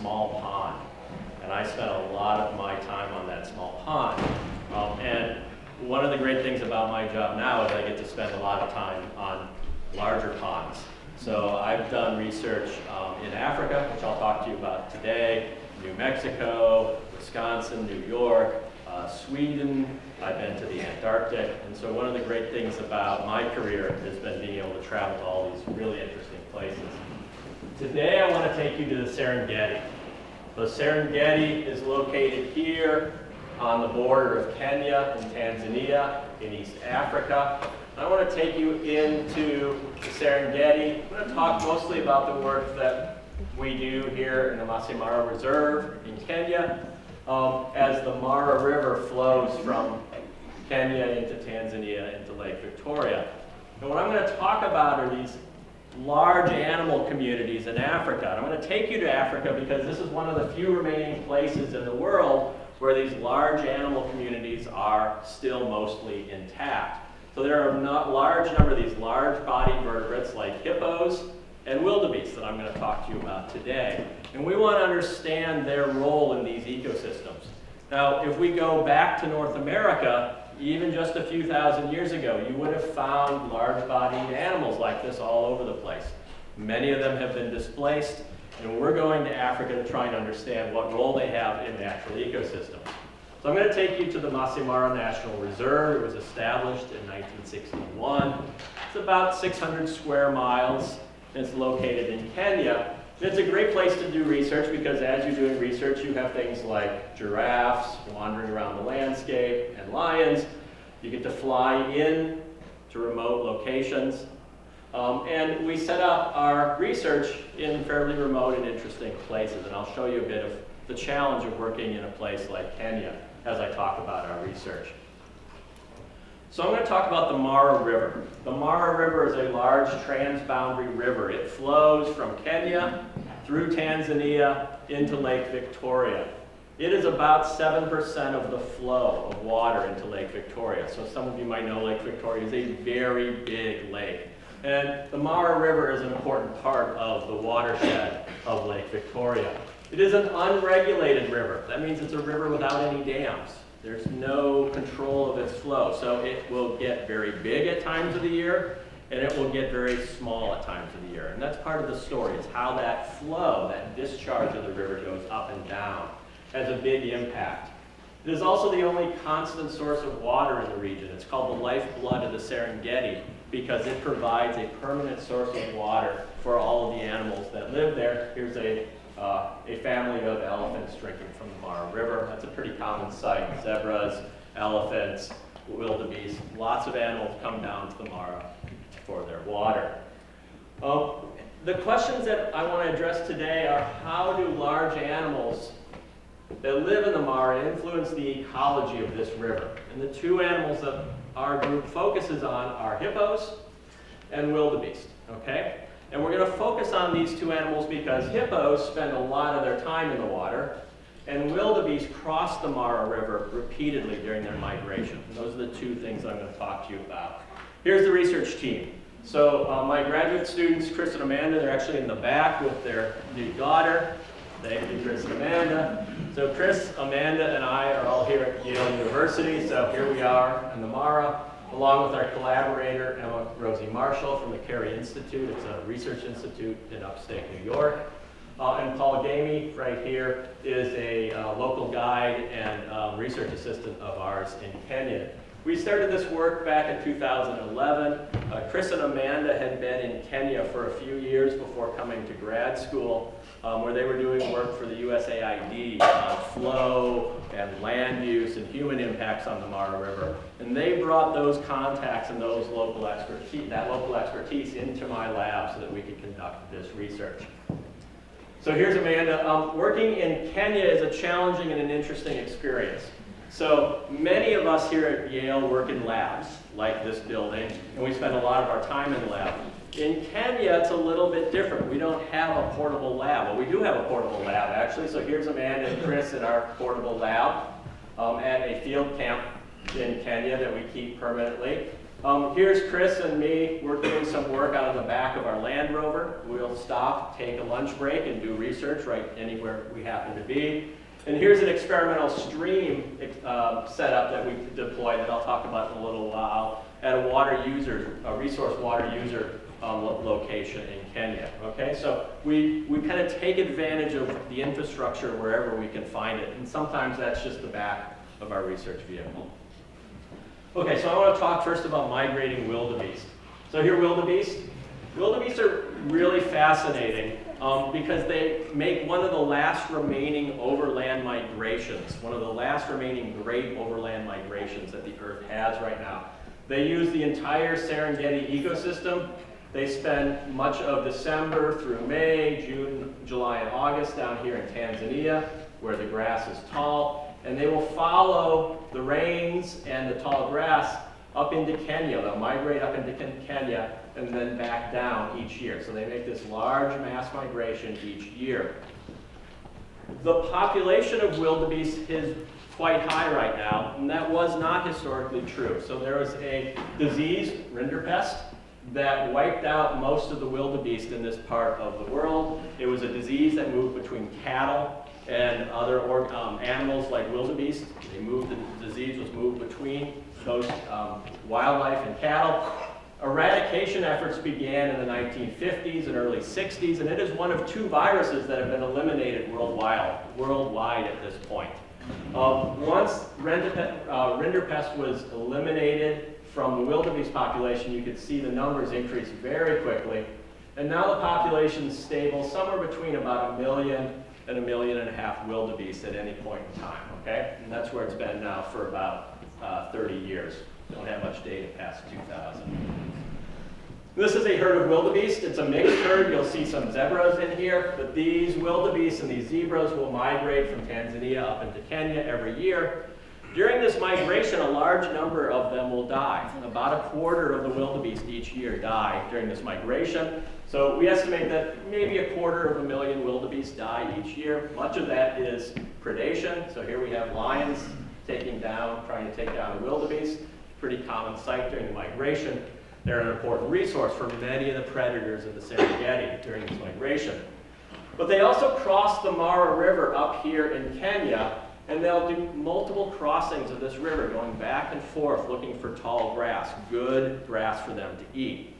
small pond. And I spent a lot of my time on that small pond. And one of the great things about my job now is I get to spend a lot of time on larger ponds. So I've done research in Africa, which I'll talk to you about today, New Mexico, Wisconsin, New York, Sweden. I've been to the Antarctic. And so one of the great things about my career has been being able to travel to all these really interesting places. Today I want to take you to the Serengeti. So Serengeti is located here on the border of Kenya and Tanzania in East Africa. I want to take you into the Serengeti. I'm going to talk mostly about the work that we do here in the Maasai Mara Reserve in Kenya as the Mara River flows from Kenya into Tanzania into Lake Victoria. And what I'm going to talk about are these large animal communities in Africa. And I'm going to take you to Africa because this is one of the few remaining places in the world where these large animal communities are still mostly intact. So there are a large number of these large-bodied vertebrates like hippos and wildebeests that I'm going to talk to you about today. And we want to understand their role in these ecosystems. Now, if we go back to North America, even just a few thousand years ago, you would have found large-bodied animals like this all over the place. Many of them have been displaced, and we're going to Africa to try and understand what role they have in natural ecosystems. So I'm going to take you to the Maasai Mara National Reserve. It was established in 1961. It's about 600 square miles, and it's located in Kenya. And it's a great place to do research because as you're doing research, you have things like giraffes wandering around the landscape and lions. You get to fly in to remote locations. And we set up our research in fairly remote and interesting places. And I'll show you a bit of the challenge of working in a place like Kenya as I talk about our research. So I'm going to talk about the Mara River. The Mara River is a large transboundary river. It flows from Kenya through Tanzania into Lake Victoria. It is about 7% of the flow of water into Lake Victoria. So some of you might know Lake Victoria is a very big lake. And the Mara River is an important part of the watershed of Lake Victoria. It is an unregulated river. That means it's a river without any dams. There's no control of its flow. So it will get very big at times of the year, and it will get very small at times of the year. And that's part of the story. It's how that flow, that discharge of the river goes up and down, has a big impact. It is also the only constant source of water in the region. It's called the lifeblood of the Serengeti because it provides a permanent source of water for all of the animals that live there. Here's a family of elephants drinking from the Mara River. That's a pretty common sight. Zebras, elephants, wildebeest, lots of animals come down to the Mara for their water. The questions that I want to address today are how do large animals that live in the Mara influence the ecology of this river? And the two animals that our group focuses on are hippos and wildebeest, okay? And we're going to focus on these two animals because hippos spend a lot of their time in the water, and wildebeest cross the Mara River repeatedly during their migration. And those are the two things I'm going to talk to you about. Here's the research team. So my graduate students, Chris and Amanda, they're actually in the back with their new daughter. Thank you, Chris and Amanda. So Chris, Amanda, and I are all here at Yale University. So here we are in the Mara, along with our collaborator, Emma Rosie Marshall from the Carey Institute. It's a research institute in upstate New York. And Paul Gamey, right here, is a local guide and research assistant of ours in Kenya. We started this work back in 2011. Chris and Amanda had been in Kenya for a few years before coming to grad school, where they were doing work for the USAID on flow and land use and human impacts on the Mara River. And they brought those contacts and those local expertise, that local expertise into my lab so that we could conduct this research. So here's Amanda. Working in Kenya is a challenging and an interesting experience. So many of us here at Yale work in labs, like this building, and we spend a lot of our time in the lab. In Kenya, it's a little bit different. We don't have a portable lab. Well, we do have a portable lab, actually. So here's Amanda and Chris in our portable lab at a field camp in Kenya that we keep permanently. Here's Chris and me. We're doing some work out of the back of our Land Rover. We'll stop, take a lunch break, and do research right anywhere we happen to be. And here's an experimental stream setup that we deployed that I'll talk about in a little while at a water user, a resource water user location in Kenya. Okay, so we kind of take advantage of the infrastructure wherever we can find it, and sometimes that's just the back of our research vehicle. Okay, so I want to talk first about migrating wildebeest. So here, wildebeest. Wildebeest are really fascinating because they make one of the last remaining overland migrations, one of the last remaining great overland migrations that the Earth has right now. They use the entire Serengeti ecosystem. They spend much of December through May, June, July, and August down here in Tanzania, where the grass is tall. And they will follow the rains and the tall grass up into Kenya. They'll migrate up into Kenya and then back down each year. So they make this large mass migration each year. The population of wildebeest is quite high right now, and that was not historically true. So there was a disease, rinderpest, that wiped out most of the wildebeest in this part of the world. It was a disease that moved between cattle and other animals like wildebeest. The disease was moved between those wildlife and cattle. Eradication efforts began in the 1950s and early 60s, and it is one of 2 viruses that have been eliminated worldwide at this point. Once rinderpest was eliminated from the wildebeest population, you could see the numbers increase very quickly. And now the population is stable, somewhere between about 1 million and 1.5 million wildebeest at any point in time, okay? And that's where it's been now for about 30 years. Don't have much data past 2000. This is a herd of wildebeest. It's a mixed herd. You'll see some zebras in here, but these wildebeest and these zebras will migrate from Tanzania up into Kenya every year. During this migration, a large number of them will die. About 1/4 of the wildebeest each year die during this migration. So we estimate that maybe 250,000 wildebeest die each year. Much of that is predation. So here we have lions trying to take down a wildebeest. Pretty common sight during the migration. They're an important resource for many of the predators of the Serengeti during this migration. But they also cross the Mara River up here in Kenya, and they'll do multiple crossings of this river, going back and forth looking for tall grass, good grass for them to eat.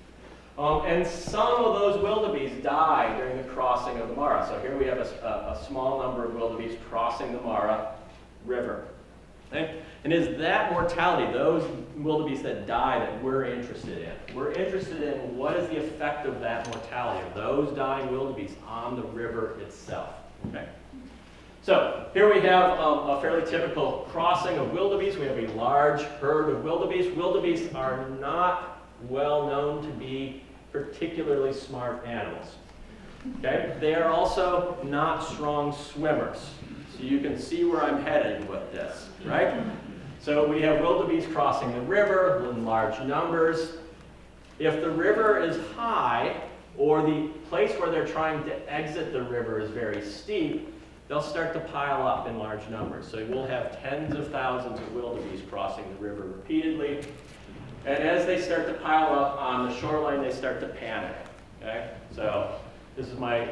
And some of those wildebeest die during the crossing of the Mara. So here we have a small number of wildebeest crossing the Mara River. Okay? And it's that mortality, those wildebeest that die, that we're interested in. We're interested in what is the effect of that mortality, of those dying wildebeest on the river itself. Okay? So here we have a fairly typical crossing of wildebeest. We have a large herd of wildebeest. Wildebeest are not well known to be particularly smart animals. Okay? They are also not strong swimmers. So you can see where I'm headed with this, right? So we have wildebeest crossing the river in large numbers. If the river is high, or the place where they're trying to exit the river is very steep, they'll start to pile up in large numbers. So we'll have tens of thousands of wildebeest crossing the river repeatedly. And as they start to pile up on the shoreline, they start to panic. Okay? So this is my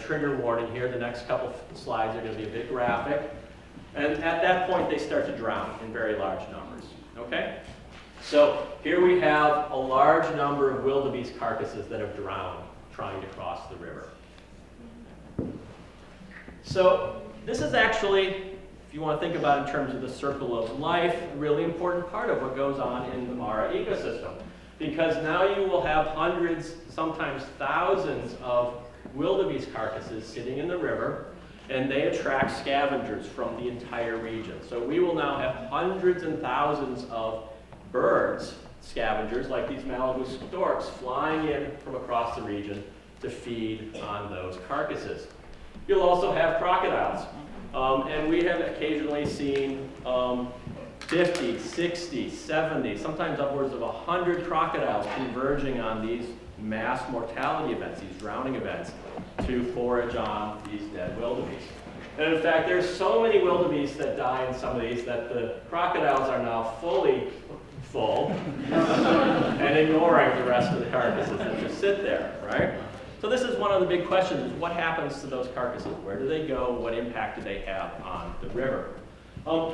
trigger warning here. The next couple slides are going to be a bit graphic. And at that point, they start to drown in very large numbers. Okay? So here we have a large number of wildebeest carcasses that have drowned trying to cross the river. So this is actually, if you want to think about it in terms of the circle of life, a really important part of what goes on in the Mara ecosystem. Because now you will have hundreds, sometimes thousands of wildebeest carcasses sitting in the river, and they attract scavengers from the entire region. So we will now have hundreds and thousands of birds, scavengers, like these Malibu storks, flying in from across the region to feed on those carcasses. You'll also have crocodiles. And we have occasionally seen 50, 60, 70, sometimes upwards of 100 crocodiles converging on these mass mortality events, these drowning events, to forage on these dead wildebeest. And in fact, there's so many wildebeest that die in some of these that the crocodiles are now fully full and ignoring the rest of the carcasses that just sit there, right? So this is one of the big questions, is what happens to those carcasses? Where do they go? What impact do they have on the river?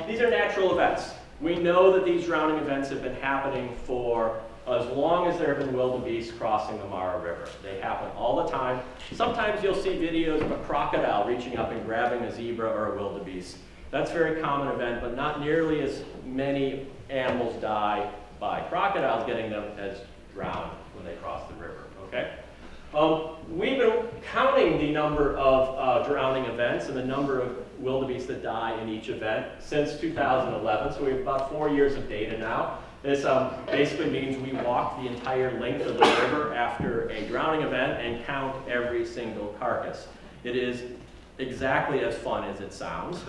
These are natural events. We know that these drowning events have been happening for as long as there have been wildebeest crossing the Mara River. They happen all the time. Sometimes you'll see videos of a crocodile reaching up and grabbing a zebra or a wildebeest. That's a very common event, but not nearly as many animals die by crocodiles getting them as drowned when they cross the river, okay? We've been counting the number of drowning events and the number of wildebeest that die in each event since 2011, so we have about 4 years of data now. This basically means we walk the entire length of the river after a drowning event and count every single carcass. It is exactly as fun as it sounds.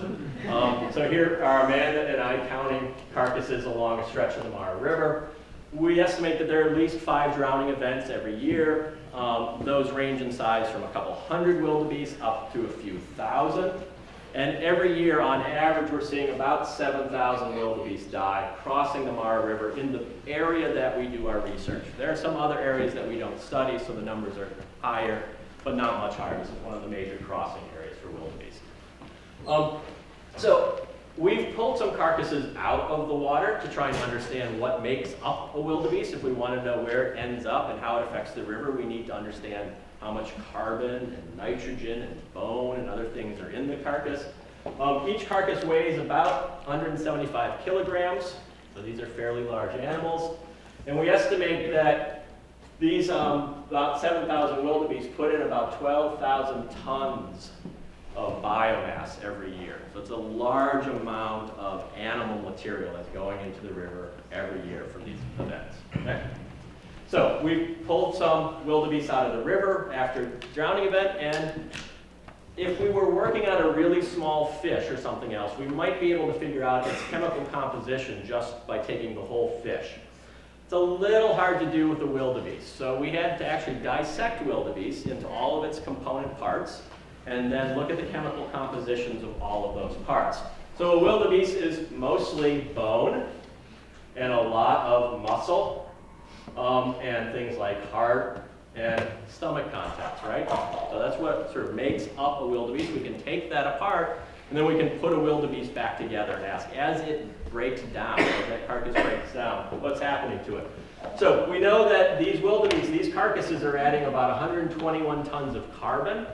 So here are Amanda and I counting carcasses along a stretch of the Mara River. We estimate that there are at least 5 drowning events every year. Those range in size from a couple hundred wildebeest up to a few thousand. And every year, on average, we're seeing about 7,000 wildebeest die crossing the Mara River in the area that we do our research. There are some other areas that we don't study, so the numbers are higher, but not much higher. This is one of the major crossing areas for wildebeest. So we've pulled some carcasses out of the water to try and understand what makes up a wildebeest. If we want to know where it ends up and how it affects the river, we need to understand how much carbon and nitrogen and bone and other things are in the carcass. Each carcass weighs about 175 kilograms, so these are fairly large animals. And we estimate that these about 7,000 wildebeest put in about 12,000 tons of biomass every year. So it's a large amount of animal material that's going into the river every year from these events. Okay? So we pulled some wildebeest out of the river after the drowning event, and if we were working on a really small fish or something else, we might be able to figure out its chemical composition just by taking the whole fish. It's a little hard to do with the wildebeest, so we had to actually dissect wildebeest into all of its component parts and then look at the chemical compositions of all of those parts. So a wildebeest is mostly bone and a lot of muscle, and things like heart and stomach contents, right? So that's what sort of makes up a wildebeest. We can take that apart, and then we can put a wildebeest back together and ask, as it breaks down, as that carcass breaks down, what's happening to it? So we know that these wildebeest, these carcasses are adding about 121 tons of carbon,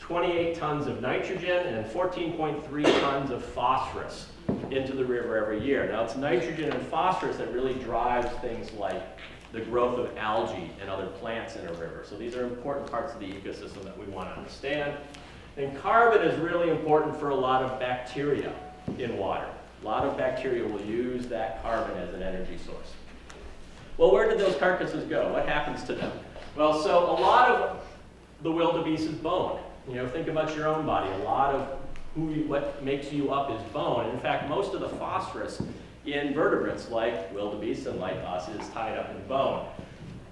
28 tons of nitrogen, and 14.3 tons of phosphorus into the river every year. Now it's nitrogen and phosphorus that really drives things like the growth of algae and other plants in a river. So these are important parts of the ecosystem that we want to understand. And carbon is really important for a lot of bacteria in water. A lot of bacteria will use that carbon as an energy source. Well, where did those carcasses go? What happens to them? Well, so a lot of the wildebeest is bone. You know, think about your own body. A lot of what makes you up is bone. In fact, most of the phosphorus in vertebrates like wildebeest and like us is tied up in bone.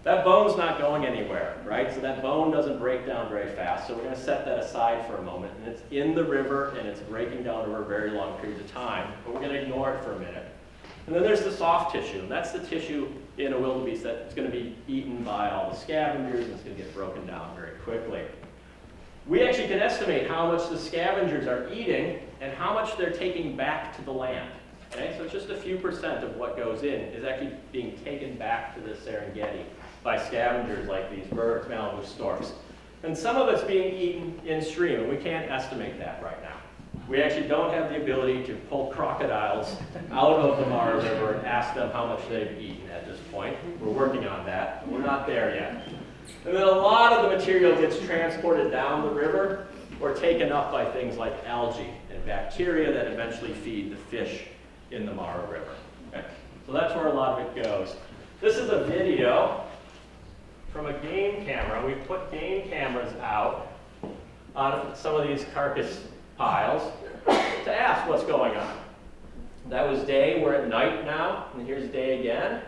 That bone's not going anywhere, right? So that bone doesn't break down very fast. So we're going to set that aside for a moment. And it's in the river, and it's breaking down over very long periods of time. But we're going to ignore it for a minute. And then there's the soft tissue. And that's the tissue in a wildebeest that's going to be eaten by all the scavengers, and it's going to get broken down very quickly. We actually can estimate how much the scavengers are eating and how much they're taking back to the land. Okay? So just a few percent of what goes in is actually being taken back to the Serengeti by scavengers like these birds, Malibu storks. And some of it's being eaten in stream, and we can't estimate that right now. We actually don't have the ability to pull crocodiles out of the Mara River and ask them how much they've eaten at this point. We're working on that, but we're not there yet. And then a lot of the material gets transported down the river or taken up by things like algae and bacteria that eventually feed the fish in the Mara River. Okay? So that's where a lot of it goes. This is a video from a game camera. We put game cameras out on some of these carcass piles to ask what's going on. That was day. We're at night now, and here's day again.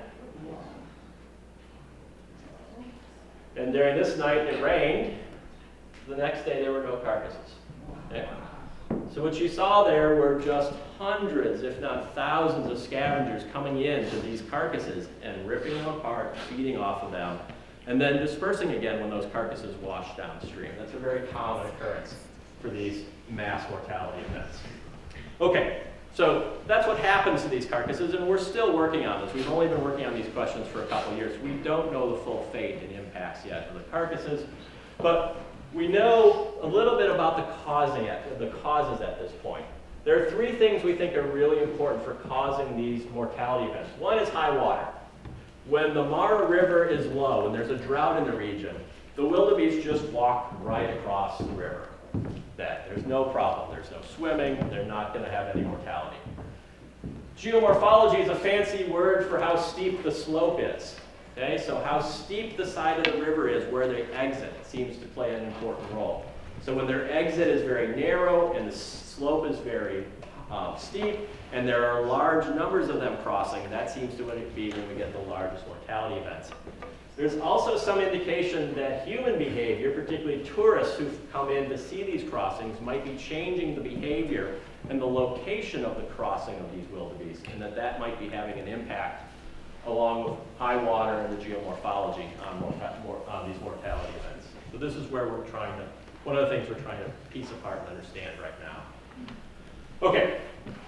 And during this night, it rained. The next day, there were no carcasses. Okay? So So what you saw there were just hundreds, if not thousands, of scavengers coming into these carcasses and ripping them apart, feeding off of them, and then dispersing again when those carcasses wash downstream. That's a very common occurrence for these mass mortality events. Okay, so that's what happens to these carcasses, and we're still working on this. We've only been working on these questions for a couple years. We don't know the full fate and impacts yet of the carcasses, but we know a little bit about the causes at this point. There are three things we think are really important for causing these mortality events. One is high water. When the Mara River is low and there's a drought in the region, the wildebeest just walk right across the river. There's no problem. There's no swimming. They're not going to have any mortality. Geomorphology is a fancy word for how steep the slope is. Okay, so how steep the side of the river is where they exit seems to play an important role. So when their exit is very narrow and the slope is very steep, and there are large numbers of them crossing, that seems to be when we get the largest mortality events. There's also some indication that human behavior, particularly tourists who've come in to see these crossings, might be changing the behavior and the location of the crossing of these wildebeest, and that might be having an impact along with high water and the geomorphology on these mortality events. So this is where one of the things we're trying to piece apart and understand right now. Okay,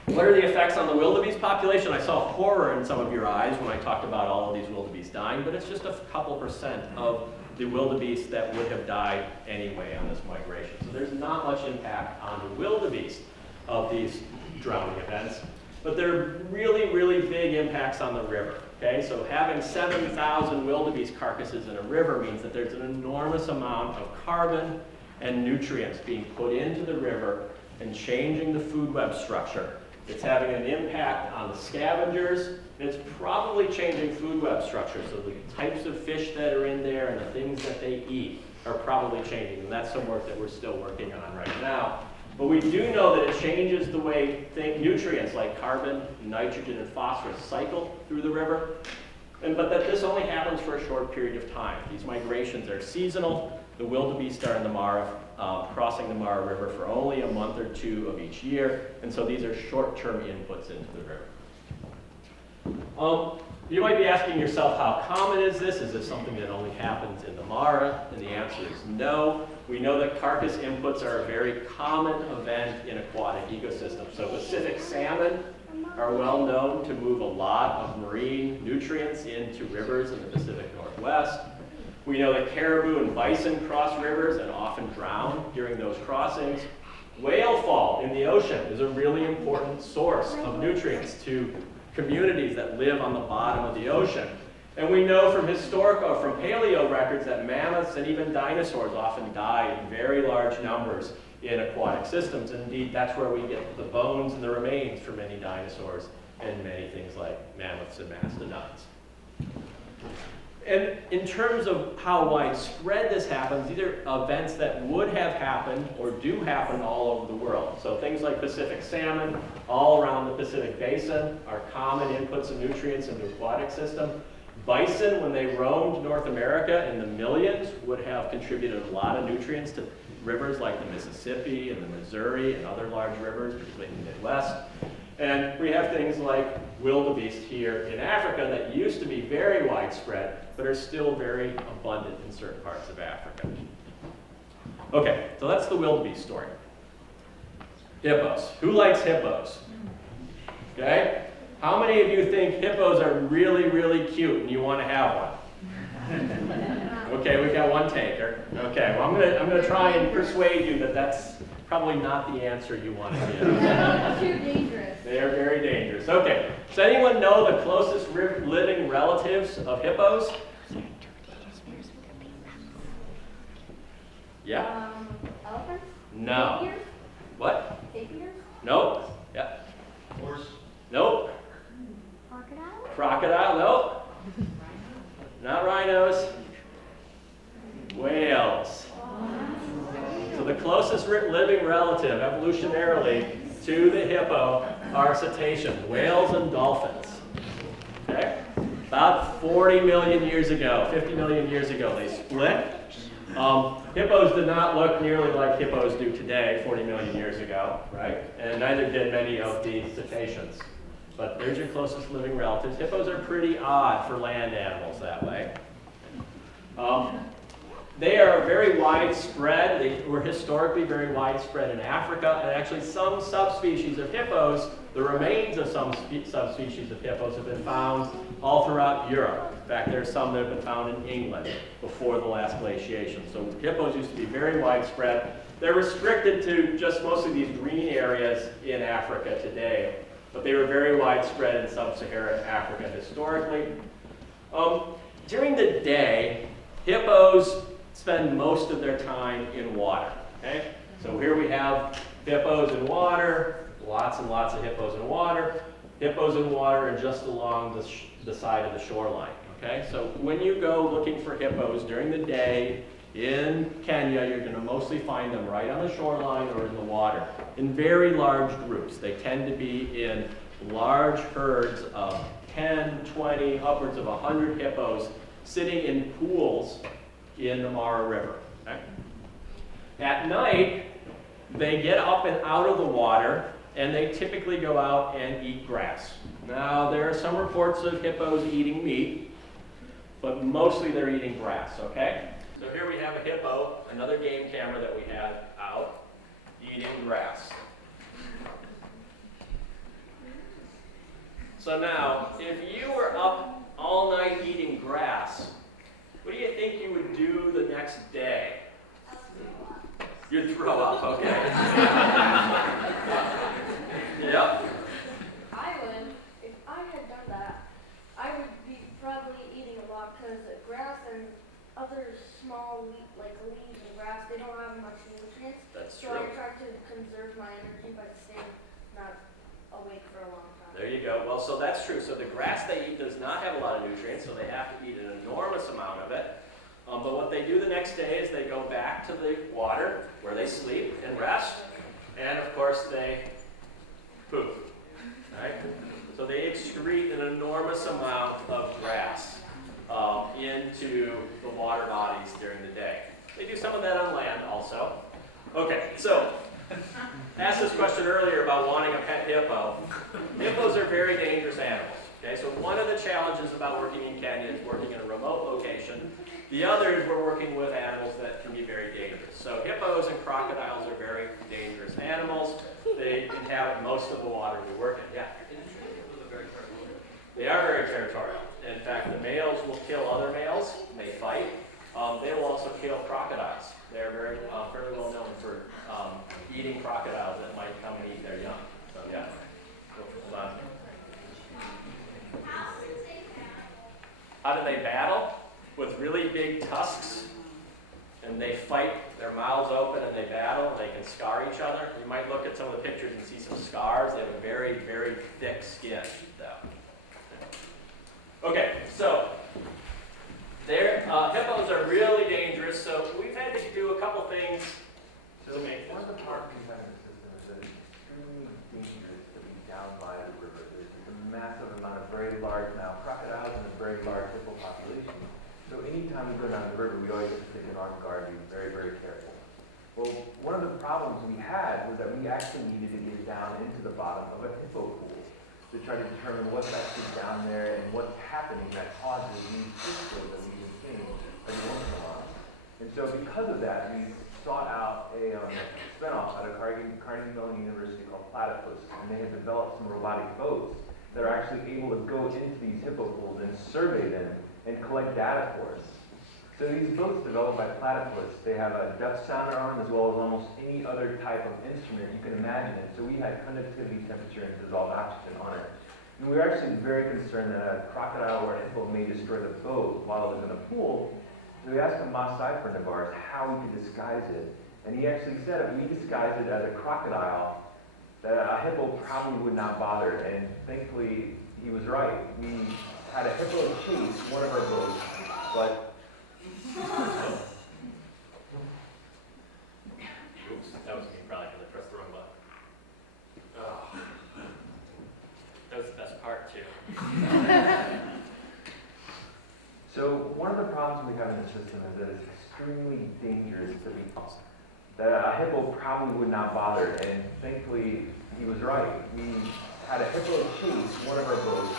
what are the effects on the wildebeest population? I saw horror in some of your eyes when I talked about all of these wildebeest dying, but it's just a couple percent of the wildebeest that would have died anyway on this migration. So there's not much impact on the wildebeest of these drowning events, but there are really, really big impacts on the river. Okay, so having 7,000 wildebeest carcasses in a river means that there's an enormous amount of carbon and nutrients being put into the river and changing the food web structure. It's having an impact on the scavengers, and it's probably changing food web structure. So the types of fish that are in there and the things that they eat are probably changing, and that's some work that we're still working on right now. But we do know that it changes the way nutrients like carbon, nitrogen, and phosphorus cycle through the river, but that this only happens for a short period of time. These migrations are seasonal. The wildebeest are in the Mara, crossing the Mara River for only a month or two of each year, and so these are short-term inputs into the river. You might be asking yourself, how common is this? Is this something that only happens in the Mara? And the answer is no. We know that carcass inputs are a very common event in aquatic ecosystems. So Pacific salmon are well known to move a lot of marine nutrients into rivers in the Pacific Northwest. We know that caribou and bison cross rivers and often drown during those crossings. Whale fall in the ocean is a really important source of nutrients to communities that live on the bottom of the ocean. And we know from paleo records that mammoths and even dinosaurs often die in very large numbers in aquatic systems. And indeed, that's where we get the bones and the remains for many dinosaurs and many things like mammoths and mastodons. And in terms of how widespread this happens, these are events that would have happened or do happen all over the world. So things like Pacific salmon all around the Pacific Basin are common inputs of nutrients into the aquatic system. Bison, when they roamed North America in the millions, would have contributed a lot of nutrients to rivers like the Mississippi and the Missouri and other large rivers, particularly in the Midwest. And we have things like wildebeest here in Africa that used to be very widespread, but are still very abundant in certain parts of Africa. Okay, so that's the wildebeest story. Hippos. Who likes hippos? Okay? How many of you think hippos are really, really cute and you want to have one? Okay, we've got one taker. Okay, well I'm gonna try and persuade you that that's probably not the answer you want to give. Too dangerous. They are very dangerous. Okay, does anyone know the closest living relatives of hippos? Yeah? Elephants? No. Tapirs? What? Tapirs? Nope. Yeah. Horse. Nope. Crocodile? Crocodile? Nope. Not rhinos. Whales. So the closest living relative, evolutionarily, to the hippo are cetaceans, whales and dolphins. Okay? About 40 million years ago, 50 million years ago, they split. Hippos did not look nearly like hippos do today, 40 million years ago, right? And neither did many of the cetaceans. But there's your closest living relatives. Hippos are pretty odd for land animals that way. They are very widespread. They were historically very widespread in Africa, and actually some subspecies of hippos, the remains of some subspecies of hippos have been found all throughout Europe. In fact, there's some that have been found in England before the last glaciation. So hippos used to be very widespread. They're restricted to just mostly these green areas in Africa today, but they were very widespread in sub-Saharan Africa historically. During the day, hippos spend most of their time in water, okay? So here we have hippos in water, lots and lots of hippos in water. Hippos in water are just along the side of the shoreline, okay? So when you go looking for hippos during the day in Kenya, you're gonna mostly find them right on the shoreline or in the water in very large groups. They tend to be in large herds of 10, 20, upwards of 100 hippos sitting in pools in the Mara River. Okay? At night, they get up and out of the water, and they typically go out and eat grass. Now, there are some reports of hippos eating meat, but mostly they're eating grass, okay? So here we have a hippo, another game camera that we have out, eating grass. So now, if you were up all night eating grass, what do you think you would do the next day? You'd throw up, okay. Yep. I would, if I had done that, I would be probably eating a lot because grass and other small like leaves and grass, they don't have much nutrients. That's so true. I try to conserve my energy by staying not awake for a long time. There you go. Well, so that's true. So the grass they eat does not have a lot of nutrients, so they have to eat an enormous amount of it. But what they do the next day is they go back to the water where they sleep and rest, and of course they poop. Right? So they excrete an enormous amount of grass into the water bodies during the day. They do some of that on land also. Okay, so I asked this question earlier about wanting a pet hippo. Hippos are very dangerous animals. Okay, so one of the challenges about working in Kenya is working in a remote location. The other is we're working with animals that can be very dangerous. So hippos and crocodiles are very dangerous animals. They inhabit most of the water we work in. Yeah? They are very territorial. In fact, the males will kill other males. They fight. They will also kill crocodiles. They're very fairly well known for eating crocodiles that might come and eat their young. So yeah. Hold on. How do they battle? With really big tusks, and they fight, their mouths open and they battle, and they can scar each other. You might look at some of the pictures and see some scars. They have a very, very thick skin, though. Okay, so hippos are really dangerous, so we've had to do a couple things to make One of the this park work. competitive systems that is extremely dangerous to be down by the river. There's a massive amount of very large now crocodiles and a very large hippo population. So anytime we go down the river, we always have to take an armed guard, be very, very careful. Well, one of the problems we had was that we actually needed to get down into the bottom of a hippo pool to try to determine what's actually down there and what's happening that causes these crystals that we've been seeing every once in a while. And so because of that, we sought out a spinoff out of Carnegie Mellon University called Platypus, and they have developed some robotic boats that are actually able to go into these hippo pools and survey them and collect data for us. So these boats developed by Platypus, they have a depth sounder on them as well as almost any other type of instrument you can imagine it. So we had conductivity, temperature, and dissolved oxygen on it. And we were actually very concerned that a crocodile or a hippo may destroy the boat while it was in a pool. So we asked a Maasai friend of ours how we could disguise it. And he actually said if we disguised it as a crocodile, that a hippo probably would not bother. And thankfully, he was right. We had a hippo chase one of our boats, but Oops, that was me probably because I pressed the wrong button. Oh. That was the best part too. so one of the problems problems we have in the system is that it's extremely dangerous to be. That a hippo probably would not bother, and thankfully he was right. We had a hippo chase one of our boats,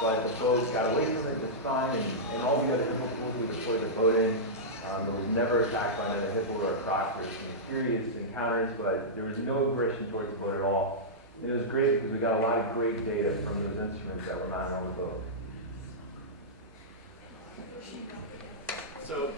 but the boat got away from it just fine, and all the other hippo pools we deployed the boat in, it was never attacked by another hippo or a croc. There was some serious encounters, but there was no aggression towards the boat at all. And it was great because we got a lot of great data from those instruments that were mounted on the boat. So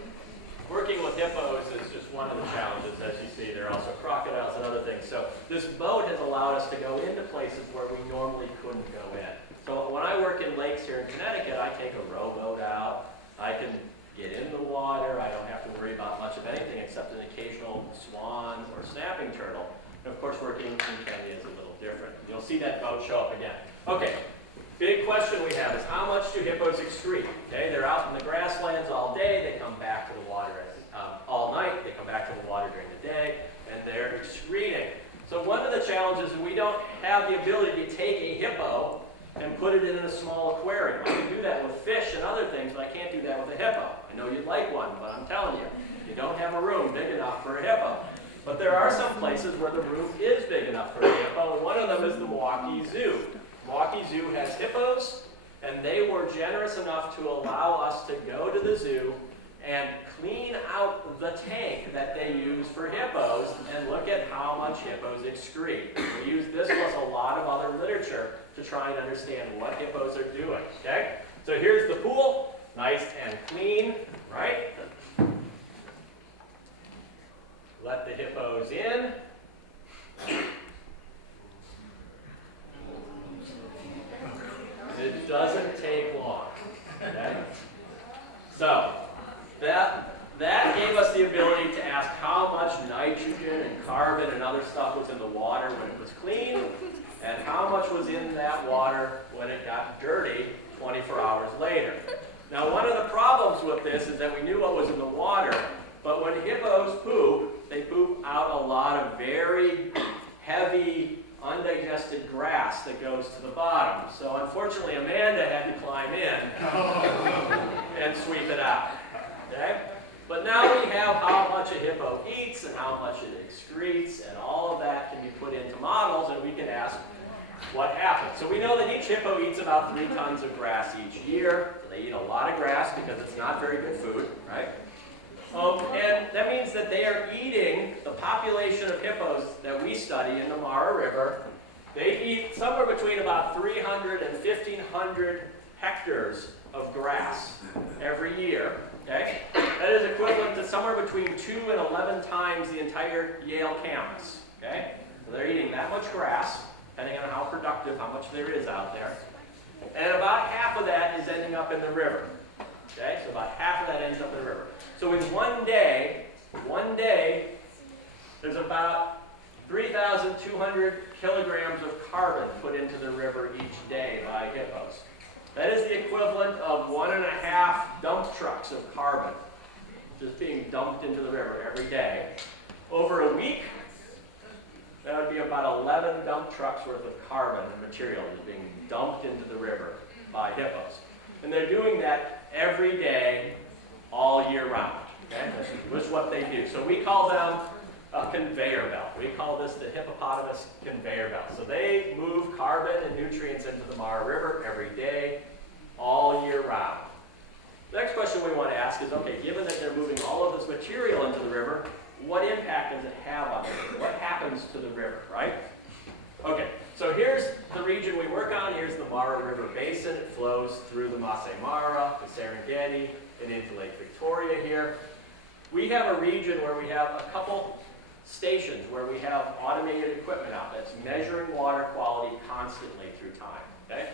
working with hippos is just one of the challenges. As you see, there are also crocodiles and other things. So this boat has allowed us to go into places where we normally couldn't go in. So when I work in lakes here in Connecticut, I take a rowboat out. I can get in the water. I don't have to worry about much of anything except an occasional swan or snapping turtle. And of course, working in Kenya is a little different. You'll see that boat show up again. Okay, big question we have is how much do hippos excrete? Okay, they're out in the grasslands all day. They come back to the water all night. They come back to the water during the day, and they're excreting. So one of the challenges is we don't have the ability to take a hippo and put it in a small aquarium. I can do that with fish and other things, but I can't do that with a hippo. I know you'd like one, but I'm telling you, you don't have a room big enough for a hippo. But there are some places where the room is big enough for a hippo, and one of them is the Milwaukee Zoo. Milwaukee Zoo has hippos, and they were generous enough to allow us to go to the zoo and clean out the tank that they use for hippos and look at how much hippos excrete. We use this plus a lot of other literature to try and understand what hippos are doing, okay? So here's the pool, nice and clean, right? Let the hippos in. It doesn't take long, okay? So, that gave us the ability to ask how much nitrogen and carbon and other stuff was in the water when it was clean, and how much was in that water when it got dirty 24 hours later. Now, one of the problems with this is that we knew what was in the water, but when hippos poop, they poop out a lot of very heavy, undigested grass that goes to the bottom. So unfortunately, Amanda had to climb in and sweep it out. Okay? But now we have how much a hippo eats and how much it excretes, and all of that can be put into models, and we can ask what happens. So we know that each hippo eats about 3 tons of grass each year. So they eat a lot of grass because it's not very good food, right? And that means that they are eating, the population of hippos that we study in the Mara River, they eat somewhere between about 300 and 1,500 hectares of grass every year. Okay? That is equivalent to somewhere between 2 and 11 times the entire Yale campus. Okay? So they're eating that much grass, depending on how productive, how much there is out there. And about half of that is ending up in the river. Okay? So about half of that ends up in the river. So in one day, there's about 3,200 kilograms of carbon put into the river each day by hippos. That is the equivalent of 1.5 dump trucks of carbon just being dumped into the river every day. Over a week, that would be about 11 dump trucks worth of carbon and material just being dumped into the river by hippos. And they're doing that every day, all year round. Okay? This is what they do. So we call them a conveyor belt. We call this the Hippopotamus conveyor belt. So they move carbon and nutrients into the Mara River every day, all year round. The next question we want to ask is, okay, given that they're moving all of this material into the river, what impact does it have on the river? What happens to the river, right? Okay, so here's the region we work on. Here's the Mara River Basin. It flows through the Maasai Mara, the Serengeti, and into Lake Victoria here. We have a region where we have a couple stations where we have automated equipment out that's measuring water quality constantly through time. Okay?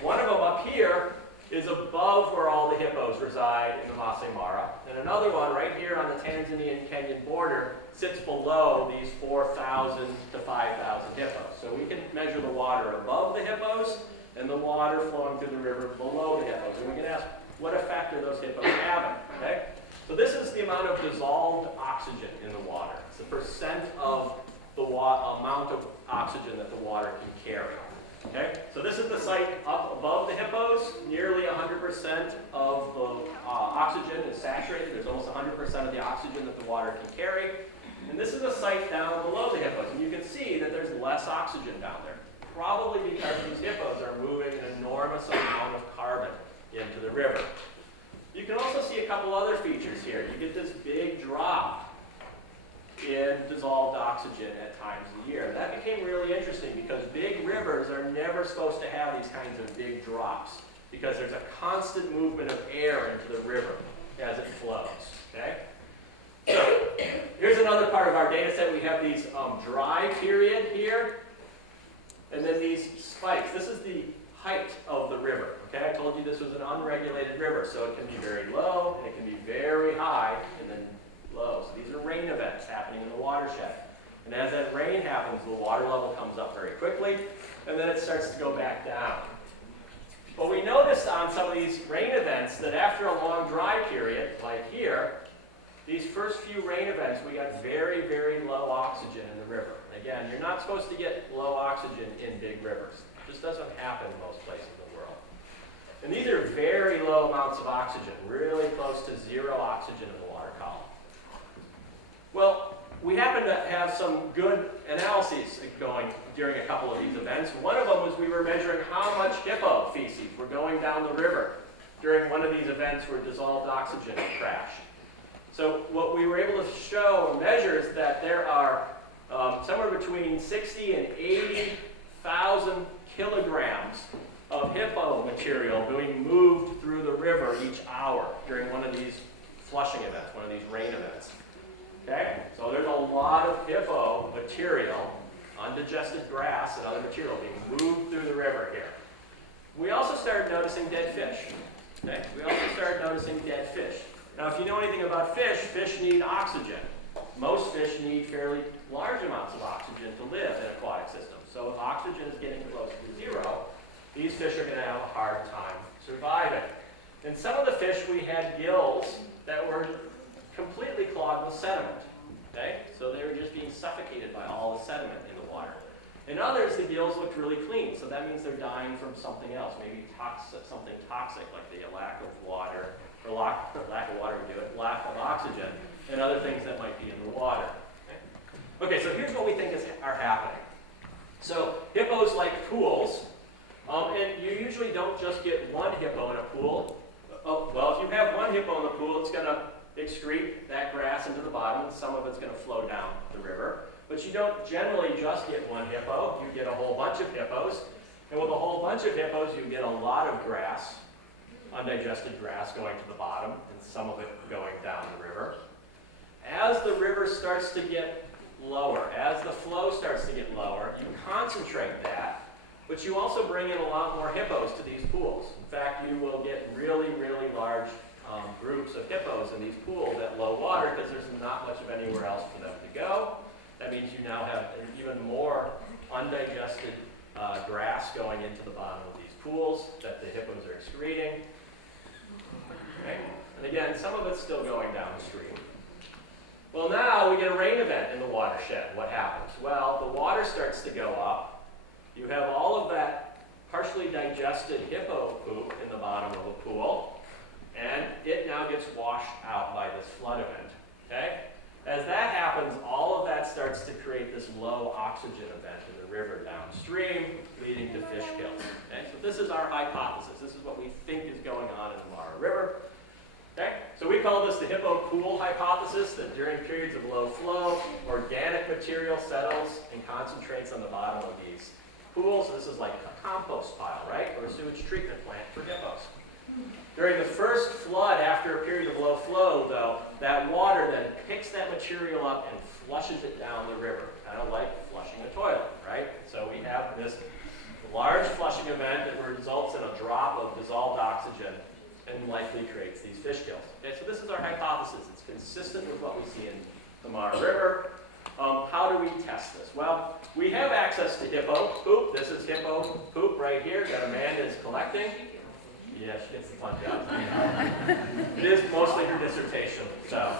One of them up here is above where all the hippos reside in the Maasai Mara, and another one right here on the Tanzanian-Kenyan border sits below these 4,000 to 5,000 hippos. So we can measure the water above the hippos and the water flowing through the river below the hippos, and we can ask what effect are those hippos having. Okay? So this is the amount of dissolved oxygen in the water. It's the percent of the amount of oxygen that the water can carry. Okay? So this is the site up above the hippos. Nearly 100% of the oxygen is saturated. There's almost 100% of the oxygen that the water can carry. And this is a site down below the hippos, and you can see that there's less oxygen down there. Probably because these hippos are moving an enormous amount of carbon into the river. You can also see a couple other features here. You get this big drop in dissolved oxygen at times of the year. That became really interesting because big rivers are never supposed to have these kinds of big drops because there's a constant movement of air into the river as it flows, okay? So here's another part of our data set. We have these dry period here, and then these spikes. This is the height of the river, okay? I told you this was an unregulated river, so it can be very low, and it can be very high, and then low. So these are rain events happening in the watershed. And as that rain happens, the water level comes up very quickly, and then it starts to go back down. But we noticed on some of these rain events that after a long dry period, like here, these first few rain events, we got very, very low oxygen in the river. Again, you're not supposed to get low oxygen in big rivers. It just doesn't happen in most places in the world. And these are very low amounts of oxygen, really close to zero oxygen in the water column. Well, we happen to have some good analyses going during a couple of these events. One of them was we were measuring how much hippo feces were going down the river during one of these events where dissolved oxygen crashed. So what we were able to show and measure is that there are somewhere between 60 and 80,000 kilograms of hippo material being moved through the river each hour during one of these flushing events, one of these rain events. Okay? So there's a lot of hippo material, undigested grass and other material being moved through the river here. We also started noticing dead fish. Okay? We also started noticing dead fish. Now, if you know anything about fish, fish need oxygen. Most fish need fairly large amounts of oxygen to live in aquatic systems. So if oxygen is getting close to zero, these fish are going to have a hard time surviving. In some of the fish, we had gills that were completely clogged with sediment. Okay? So they were just being suffocated by all the sediment in the water. In others, the gills looked really clean, so that means they're dying from something else, maybe something toxic like the lack of water, or lack of water would do it, lack of oxygen, and other things that might be in the water. Okay, so here's what we think are happening. So hippos like pools, and you usually don't just get one hippo in a pool. Well, if you have one hippo in the pool, it's going to excrete that grass into the bottom, and some of it's going to flow down the river. But you don't generally just get one hippo. You get a whole bunch of hippos. And with a whole bunch of hippos, you get a lot of grass, undigested grass going to the bottom, and some of it going down the river. As the river starts to get lower, as the flow starts to get lower, you concentrate that, but you also bring in a lot more hippos to these pools. In fact, you will get really, really large groups of hippos in these pools at low water because there's not much of anywhere else for them to go. That means you now have even more undigested grass going into the bottom of these pools that the hippos are excreting. Okay. And again, some of it's still going downstream. Well, now we get a rain event in the watershed. What happens? Well, the water starts to go up. You have all of that partially digested hippo poop in the bottom of a pool, and it now gets washed out by this flood event. Okay? As that happens, all of that starts to create this low oxygen event in the river downstream, leading to fish kills. Okay? So this is our hypothesis. This is what we think is going on in the Mara River. Okay? So we call this the hippo pool hypothesis, that during periods of low flow, organic material settles and concentrates on the bottom of these pools. So this is like a compost pile, right? Or a sewage treatment plant for hippos. During the first flood, after a period of low flow, though, that water then picks that material up and flushes it down the river, kind of like flushing a toilet, right? So we have this large flushing event that results in a drop of dissolved oxygen and likely creates these fish kills. Okay, so this is our hypothesis. It's consistent with what we see in the Mara River. How do we test this? Well, we have access to hippo poop. This is hippo poop right here that Amanda is collecting. Yeah, she gets the fun job. It is mostly her dissertation, so.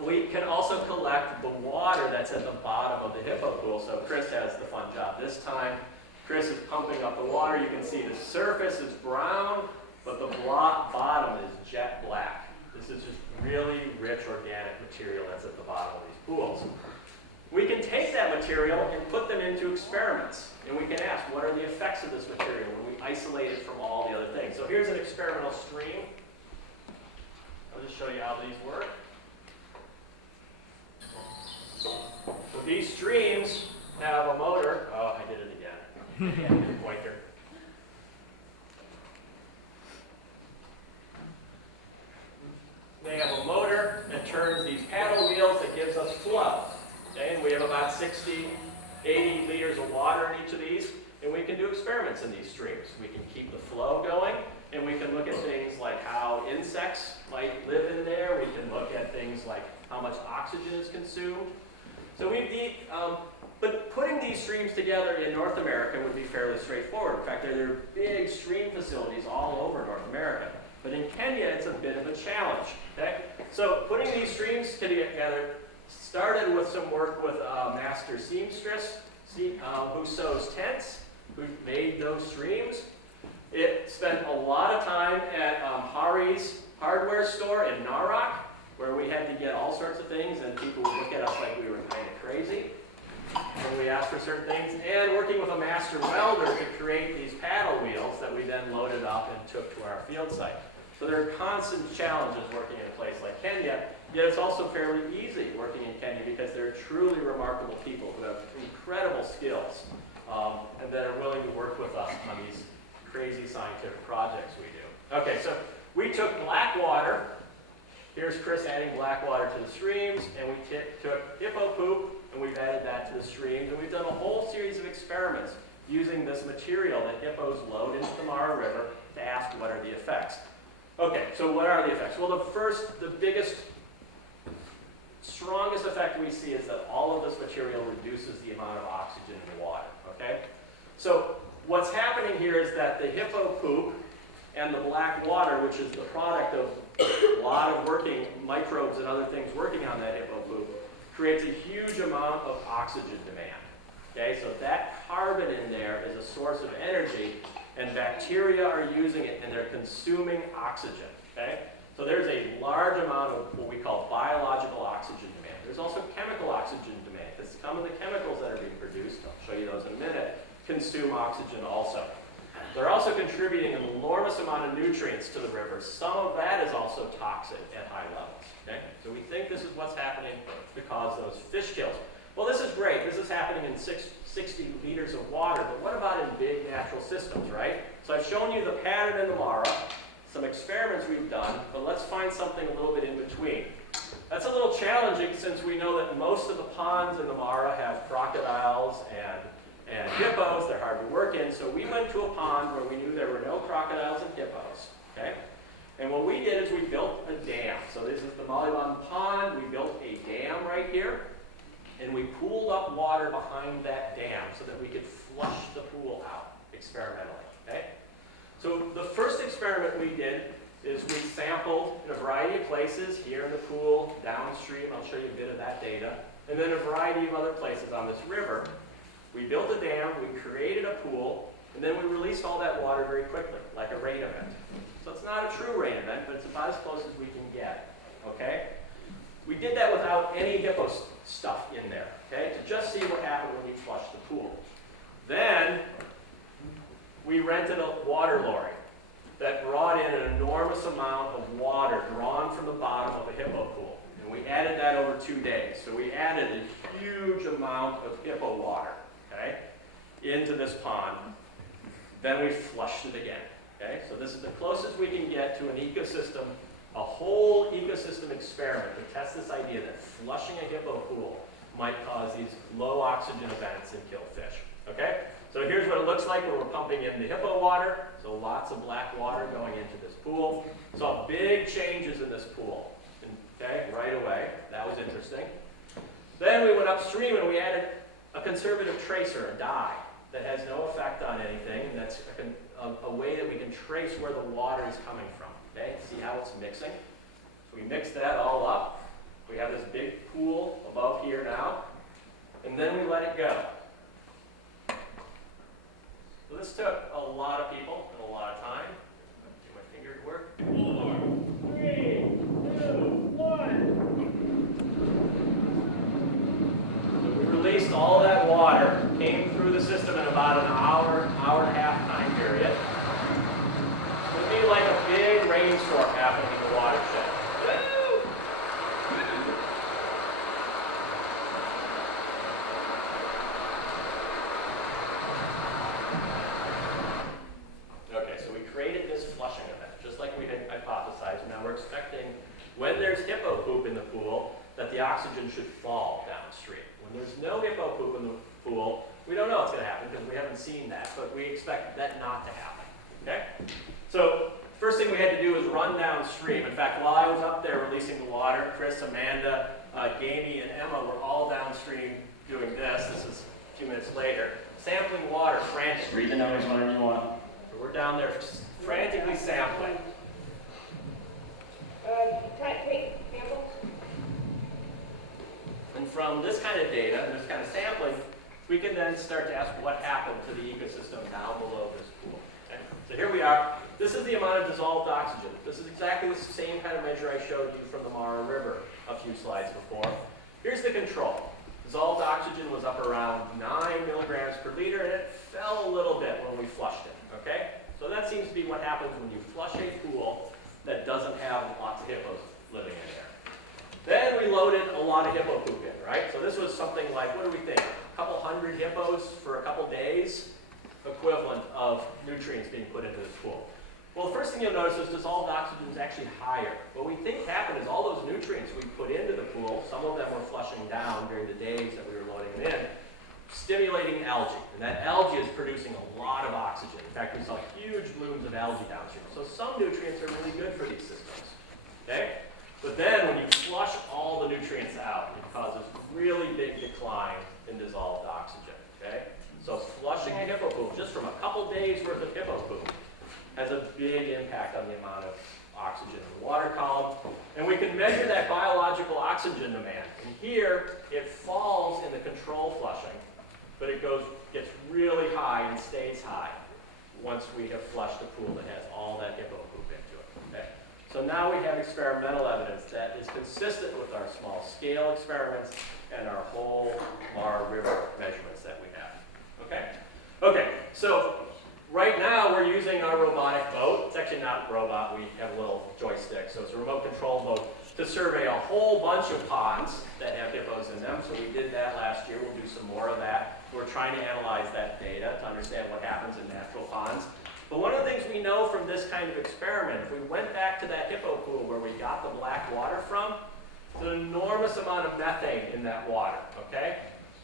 We can also collect the water that's at the bottom of the hippo pool, so Chris has the fun job this time. Chris is pumping up the water. You can see the surface is brown, but the bottom is jet black. This is just really rich organic material that's at the bottom of these pools. We can take that material and put them into experiments, and we can ask, what are the effects of this material when we isolate it from all the other things? So here's an experimental stream. I'll just show you how these work. So these streams have a motor. Oh, I did it again. I can't get a pointer. They have a motor that turns these paddle wheels that gives us flow. Okay? And we have about 60, 80 liters of water in each of these, and we can do experiments in these streams. We can keep the flow going, and we can look at things like how insects might live in there. We can look at things like how much oxygen is consumed. So but putting these streams together in North America would be fairly straightforward. In fact, there are big stream facilities all over North America. But in Kenya, it's a bit of a challenge. Okay? So putting these streams together started with some work with a master seamstress who sews tents, who made those streams. It spent a lot of time at Hari's hardware store in Narok, where we had to get all sorts of things, and people would look at us like we were kind of crazy when we asked for certain things, and working with a master welder to create these paddle wheels that we then loaded up and took to our field site. So there are constant challenges working in a place like Kenya, yet it's also fairly easy working in Kenya because they're truly remarkable people who have incredible skills and that are willing to work with us on these crazy scientific projects we do. Okay, so we took black water. Here's Chris adding black water to the streams, and we took hippo poop, and we've added that to the streams, and we've done a whole series of experiments using this material that hippos load into the Mara River to ask what are the effects. Okay, so what are the effects? Well, the biggest, strongest effect we see is that all of this material reduces the amount of oxygen in the water, okay? So what's happening here is that the hippo poop and the black water, which is the product of a lot of working microbes and other things working on that hippo poop, creates a huge amount of oxygen demand. Okay, so that carbon in there is a source of energy, and bacteria are using it, and they're consuming oxygen. Okay, so there's a large amount of what we call biological oxygen demand. There's also chemical oxygen demand, because some of the chemicals that are being produced, I'll show you those in a minute, consume oxygen also. They're also contributing an enormous amount of nutrients to the river. Some of that is also toxic at high levels. Okay? So we think this is what's happening to cause those fish kills. Well, this is great. This is happening in 60 liters of water, but what about in big natural systems, right? So I've shown you the pattern in the Mara, some experiments we've done, but let's find something a little bit in between. That's a little challenging since we know that most of the ponds in the Mara have crocodiles and hippos. They're hard to work in, so we went to a pond where we knew there were no crocodiles and hippos, okay? And what we did is we built a dam. So this is the Malibon Pond. We built a dam right here, and we pooled up water behind that dam so that we could flush the pool out experimentally, okay? So the first experiment we did is we sampled in a variety of places, here in the pool, downstream, I'll show you a bit of that data, and then a variety of other places on this river. We built a dam, we created a pool, and then we released all that water very quickly, like a rain event. So it's not a true rain event, but it's about as close as we can get, okay? We did that without any hippo stuff in there, okay? To just see what happened when we flushed the pool. Then, we rented a water lorry that brought in an enormous amount of water drawn from the bottom of a hippo pool. And we added that over 2 days. So we added a huge amount of hippo water, okay, into this pond. Then we flushed it again, okay? So this is the closest we can get to an ecosystem, a whole ecosystem experiment to test this idea that flushing a hippo pool might cause these low oxygen events and kill fish, okay? So here's what it looks like when we're pumping in the hippo water. So lots of black water going into this pool. Saw big changes in this pool, okay, right away. That was interesting. Then we went upstream and we added a conservative tracer, a dye, that has no effect on anything. That's a way that we can trace where the water is coming from, okay? See how it's mixing? So we mix that all up. We have this big pool above here now, and then we let it go. So this took a lot of people and a lot of time. Do my came through the system in about an hour, hour and a half time period. It would be like a big rainstorm happening in the watershed. Okay, so we created this flushing event, just like we had hypothesized. Now we're expecting, when there's hippo poop in the pool, that the oxygen should fall downstream. When there's no hippo poop in the pool, we don't know what's going to happen because we haven't seen that, but we expect that not to happen. Okay? So first thing we had to do was run downstream. In fact, while I was up there releasing the water, Chris, Amanda, Gamey, and Emma were all downstream doing this. This is a few minutes later. Sampling water frantically. Read the numbers whenever you want. So we're down there frantically sampling. Take samples. And from this kind of data and this kind of sampling, we can then start to ask what happened to the ecosystem down below this pool. Okay? So here we are. This is the amount of dissolved oxygen. This is exactly the same kind of measure I showed you from the Mara River a few slides before. Here's the control. Dissolved oxygen was up around 9 milligrams per liter, and it fell a little bit when we flushed it. Okay? So that seems to be what happens when you flush a pool that doesn't have lots of hippos living in there. Then we loaded a lot of hippo poop in, right? So this was something like, what do we think? A couple hundred hippos for a couple days, equivalent of nutrients being put into this pool. Well, the first thing you'll notice is dissolved oxygen is actually higher. What we think happened is all those nutrients we put into the pool, some of them were flushing down during the days that we were loading them in, stimulating algae. And that algae is producing a lot of oxygen. In fact, we saw huge blooms of algae downstream. So some nutrients are really good for these systems. Okay? But then when you flush all the nutrients out, it causes really big decline in dissolved oxygen. Okay? So flushing a hippo poop, just from a couple days worth of hippo poop, has a big impact on the amount of oxygen in the water column. And we can measure that biological oxygen demand. And here, it falls in the control flushing, but it gets really high and stays high once we have flushed a pool that has all that hippo poop into it. Okay? So now we have experimental evidence that is consistent with our small scale experiments and our whole Mara River measurements that we have. Okay? Okay, so right now we're using our robotic boat. It's actually not a robot, we have a little joystick, so it's a remote control boat to survey a whole bunch of ponds that have hippos in them. So we did that last year, we'll do some more of that. We're trying to analyze that data to understand what happens in natural ponds. But one of the things we know from this kind of experiment, if we went back to that hippo pool where we got the black water from, there's an enormous amount of methane in that water, okay?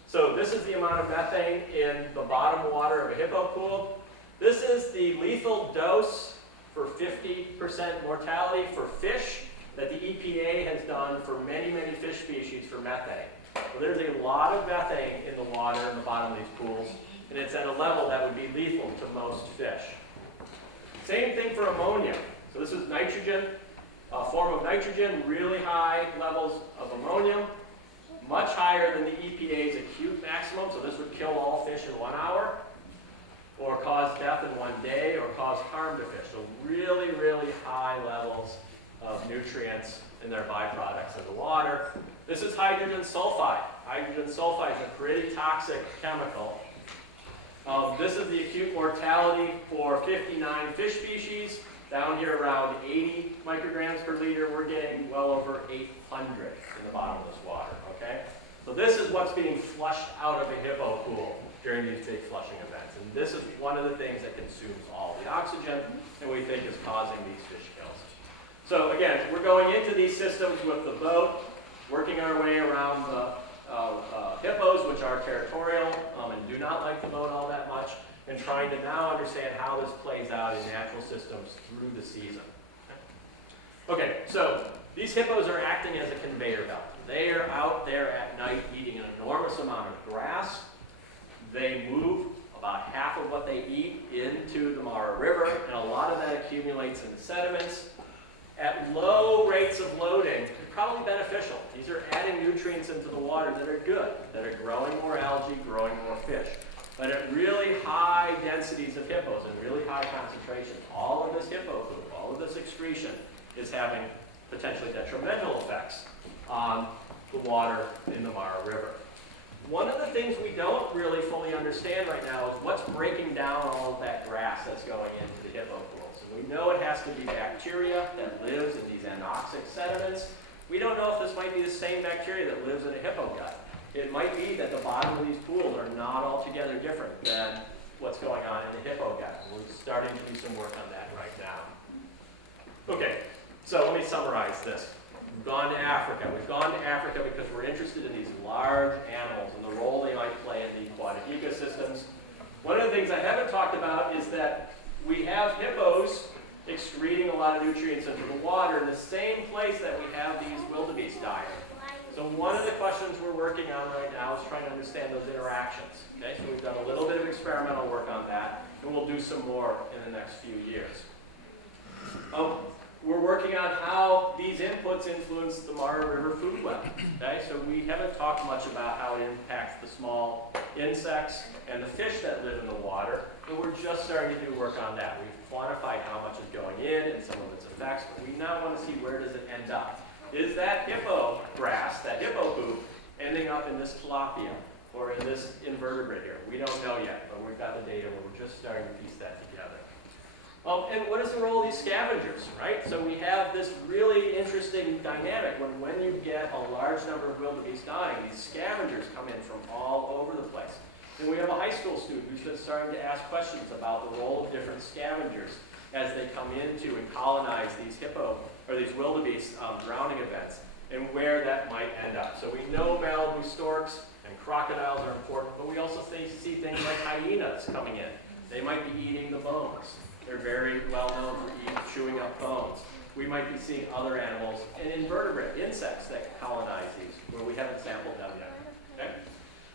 So this is the amount of methane in the bottom water of a hippo pool. This is the lethal dose for 50% mortality for fish that the EPA has done for many, many fish species for methane. So there's a lot of methane in the water in the bottom of these pools, and it's at a level that would be lethal to most fish. Same thing for ammonia. So this is nitrogen, a form of nitrogen, really high levels of ammonium, much higher than the EPA's acute maximum. So this would kill all fish in 1 hour, or cause death in 1 day, or cause harm to fish. So really, really high levels of nutrients in their byproducts in the water. This is hydrogen sulfide. Hydrogen sulfide is a pretty toxic chemical. This is the acute mortality for 59 fish species. Down here around 80 micrograms per liter, we're getting well over 800 in the bottom of this water, okay? So this is what's being flushed out of a hippo pool during these big flushing events. And this is one of the things that consumes all the oxygen and we think is causing these fish kills. So again, we're going into these systems with the boat, working our way around the hippos, which are territorial and do not like the boat all that much, and trying to now understand how this plays out in natural systems through the season. Okay, so these hippos are acting as a conveyor belt. They are out there at night eating an enormous amount of grass. They move about half of what they eat into the Mara River, and a lot of that accumulates in the sediments. At low rates of loading, it's probably beneficial. These are adding nutrients into the water that are good, that are growing more algae, growing more fish. But at really high densities of hippos and really high concentrations, all of this hippo poop, all of this excretion is having potentially detrimental effects on the water in the Mara River. One of the things we don't really fully understand right now is what's breaking down all of that grass that's going into the hippo pools. And we know it has to be bacteria that lives in these anoxic sediments. We don't know if this might be the same bacteria that lives in a hippo gut. It might be that the bottom of these pools are not altogether different than what's going on in the hippo gut. We're starting to do some work on that right now. Okay, so let me summarize this. We've gone to Africa. We've gone to Africa because we're interested in these large animals and the role they might play in the aquatic ecosystems. One of the things I haven't talked about is that we have hippos excreting a lot of nutrients into the water in the same place that we have these wildebeest dying. So one of the questions we're working on right now is trying to understand those interactions. Okay, so we've done a little bit of experimental work on that, and we'll do some more in the next few years. We're working on how these inputs influence the Mara River food web. Okay, so we haven't talked much about how it impacts the small insects and the fish that live in the water, but we're just starting to do work on that. We've quantified how much is going in and some of its effects, but we now want to see where does it end up. Is that hippo grass, that hippo poop, ending up in this tilapia or in this invertebrate here? We don't know yet, but we've got the data where we're just starting to piece that together. And what is the role of these scavengers, right? So we have this really interesting dynamic when you get a large number of wildebeest dying, these scavengers come in from all over the place. And we have a high school student who's been starting to ask questions about the role of different scavengers as they come into and colonize these hippo or these wildebeest drowning events and where that might end up. So we know Malibu storks and crocodiles are important, but we also see things like hyenas coming in. They might be eating the bones. They're very well known for chewing up bones. We might be seeing other animals and invertebrate insects that colonize these where we haven't sampled them yet. Okay?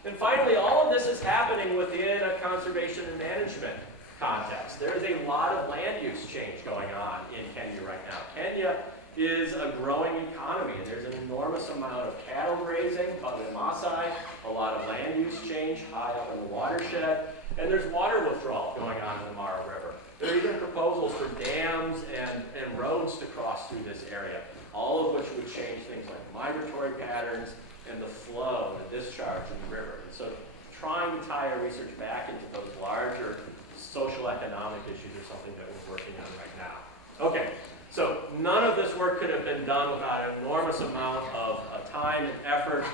And finally, all of this is happening within a conservation and management context. There's a lot of land use change going on in Kenya right now. Kenya is a growing economy, and there's an enormous amount of cattle grazing up in Maasai, a lot of land use change high up in the watershed, and there's water withdrawal going on in the Mara River. There are even proposals for dams and roads to cross through this area, all of which would change things like migratory patterns and the flow, the discharge in the river. And so trying to tie our research back into those larger social economic issues is something that we're working on right now. Okay, so none of this work could have been done without an enormous amount of time and effort,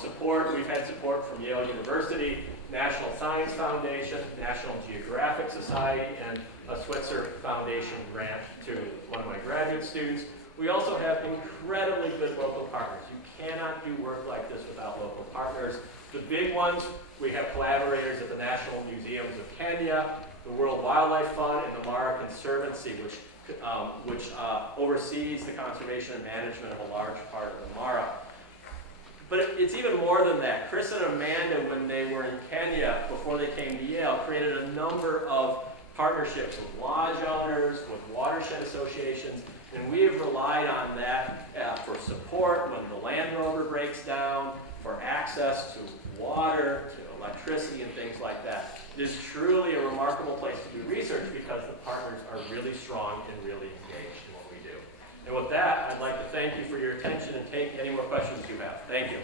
support. We've had support from Yale University, National Science Foundation, National Geographic Society, and a Switzer Foundation grant to one of my graduate students. We also have incredibly good local partners. You cannot do work like this without local partners. The big ones, we have collaborators at the National Museums of Kenya, the World Wildlife Fund, and the Mara Conservancy, which oversees the conservation and management of a large part of the Mara. But it's even more than that. Chris and Amanda, when they were in Kenya, before they came to Yale, created a number of partnerships with lodge owners, with watershed associations, and we have relied on that for support when the Land Rover breaks down, for access to water, to electricity, and things like that. It is truly a remarkable place to do research because the partners are really strong and really engaged in what we do. And with that, I'd like to thank you for your attention and take any more questions you have. Thank you.